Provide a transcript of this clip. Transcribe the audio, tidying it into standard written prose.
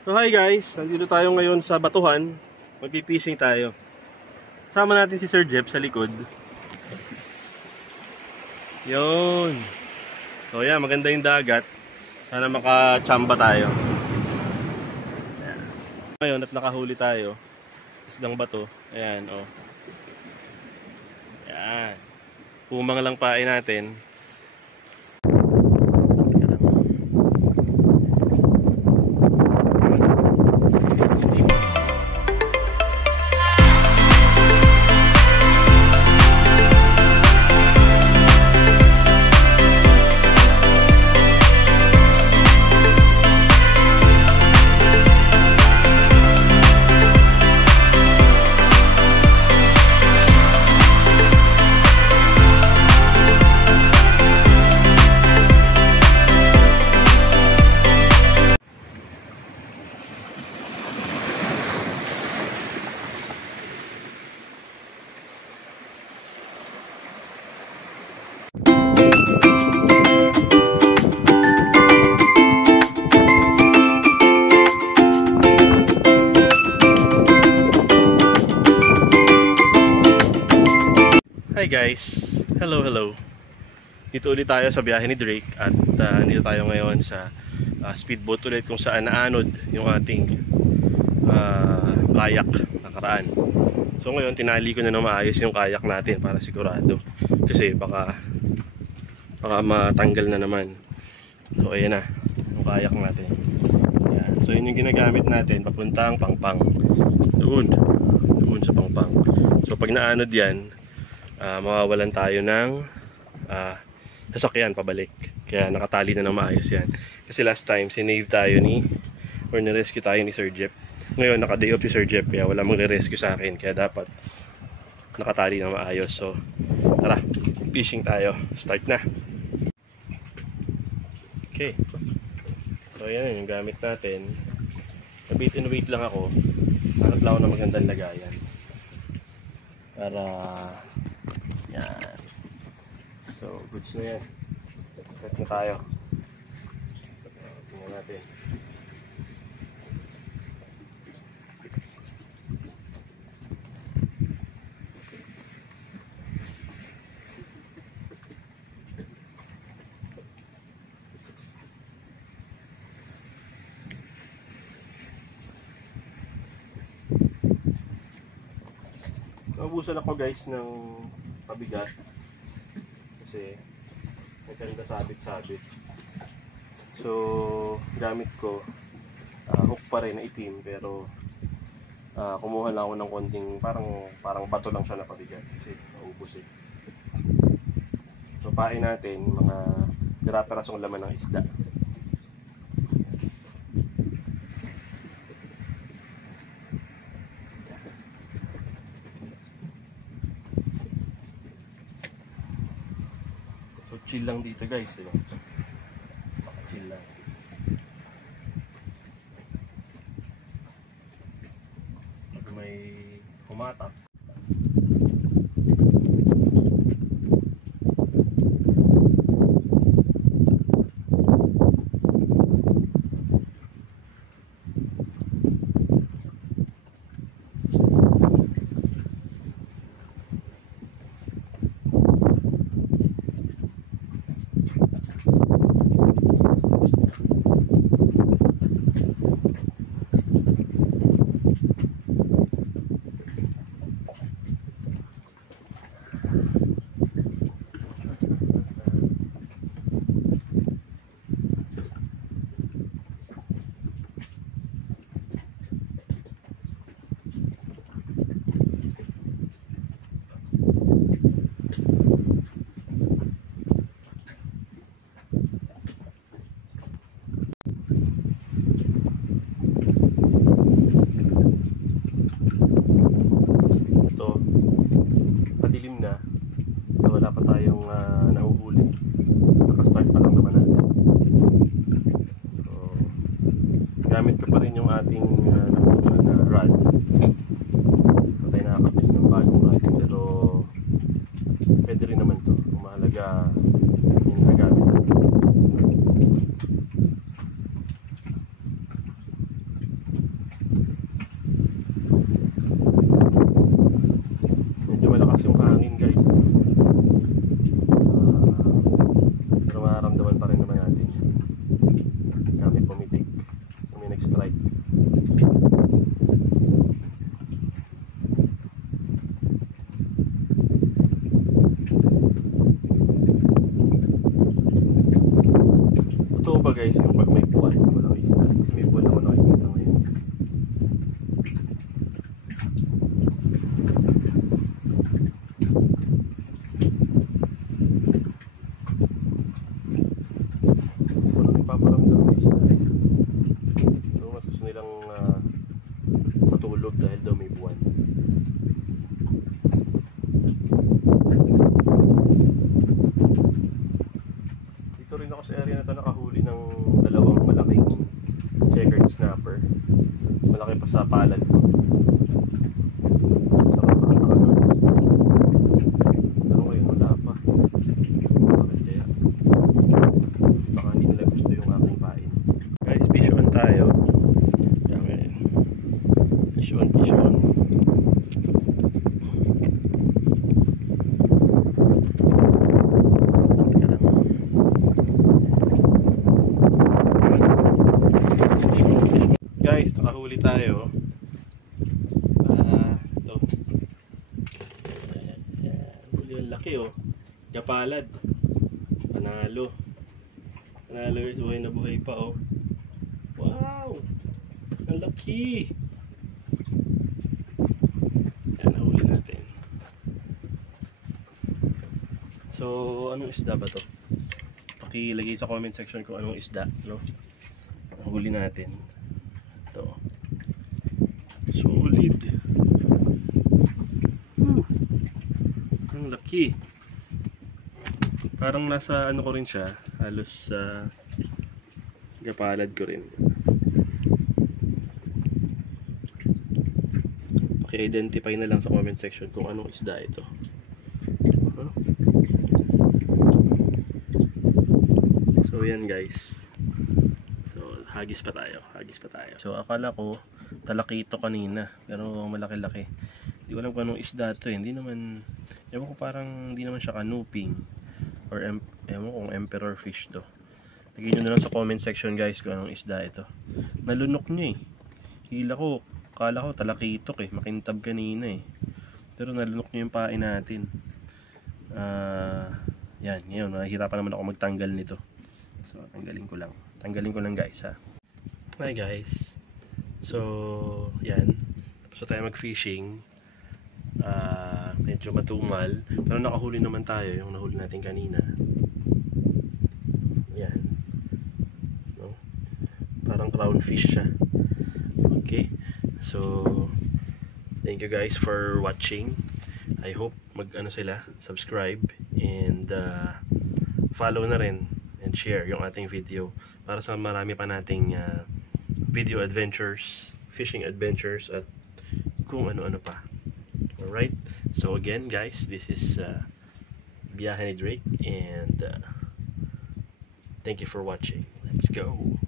So hi guys, nandito tayo ngayon sa Batuhan. Magpipishing tayo. Sama natin si Sir Jeff sa likod. Yun. So yan, maganda yung dagat. Sana makachamba tayo. Ayan. Ngayon at nakahuli tayo. Isdang bato. Ayan, oh. Ayan. Pumang lang pain natin. Hi guys! Hello! Dito ulit tayo sa biyahe ni Drake at dito tayo ngayon sa speedboat ulit kung saan naanod yung ating kayak nakaraan. So ngayon tinali ko na maayos yung kayak natin para sigurado kasi baka matanggal na naman. So ayan na yung kayak natin. Ayan. So yun yung ginagamit natin papuntang Pangpang. Doon sa Pangpang. So pag naanod yan, mawawalan tayo ng sasakyan pabalik. Kaya nakatali na ng maayos yan. Kasi last time sinave tayo ni-rescue tayo ni Sir Jeff. Ngayon naka-day off si Sir Jeff kaya wala mong rescue sa akin. Kaya dapat nakatali na maayos. So tara, fishing tayo. Start na. Okay. So yan yung gamit natin. Bait and wait lang ako. Hanap lang ako ng magandang lagayan. Para yan. So, goods na yan. Set na tayo. Tingnan natin. Naubusan ako guys ng pabigat kasi maganda sabit-sabit. So gamit ko hook pa rin na itim pero kumuha lang ako ng konting parang bato lang siya na pabigat kasi naubos eh. So pain natin mga pira-pirasong laman ng isda. Chill lang dito guys, diba? Chill lang. Pag may humatak. Gamit ko pa rin yung ating na rod. Patay nakakabili ng bagong rod pero pwede rin naman to. Kung mahalaga yung nagamit natin. snapper. Malaki pa sa palad ko. Pero ngayon wala pa. Bakit kaya? Baka hindi nila gusto yung aking pain. Guys, fish on tayo. Fish on, fish on. Guys, nakahuli tayo. Ito. Huli ang laki oh. Gapalad. Panalo. Panalo guys, buhay na buhay pa oh. Wow! Ang laki! Yan, nahuli natin. So, anong isda ba to? Pakilagay sa comment section kung anong isda, no? Nahuli natin. Ito. Solid. Ang laki. Parang nasa ano ko rin siya. Halos gapalad ko rin. Paki-identify na lang sa comment section kung anong isda ito. So yan guys. Hagis pa tayo, hagis pa tayo. So akala ko talakito kanina, pero malaki-laki. Hindi ko alam kung anong isda to eh. Hindi naman, ewan ko parang hindi naman siya kanuping or ewan kung emperor fish to. Lagyan nyo na lang sa comment section guys kung anong isda ito. Nalunok nyo eh. Hila ko, akala ko talakitok eh, makintab kanina eh. Pero nalunok nyo yung pain natin. Yan, ngayon, mahirapan naman ako magtanggal nito. So tanggalin ko lang guys ha. Hi guys. So yan, tapos tayo mag fishing. Medyo matumal, pero nakahuli naman tayo yung nahuli natin kanina. Yan, no? Parang clownfish siya. Okay, so thank you guys for watching. I hope sila, subscribe and follow na rin and share yung ating video para sa marami pa nating video adventures, fishing adventures at kung ano-ano pa. Alright, so again guys, this is Biyahe ni Drake and thank you for watching. Let's go!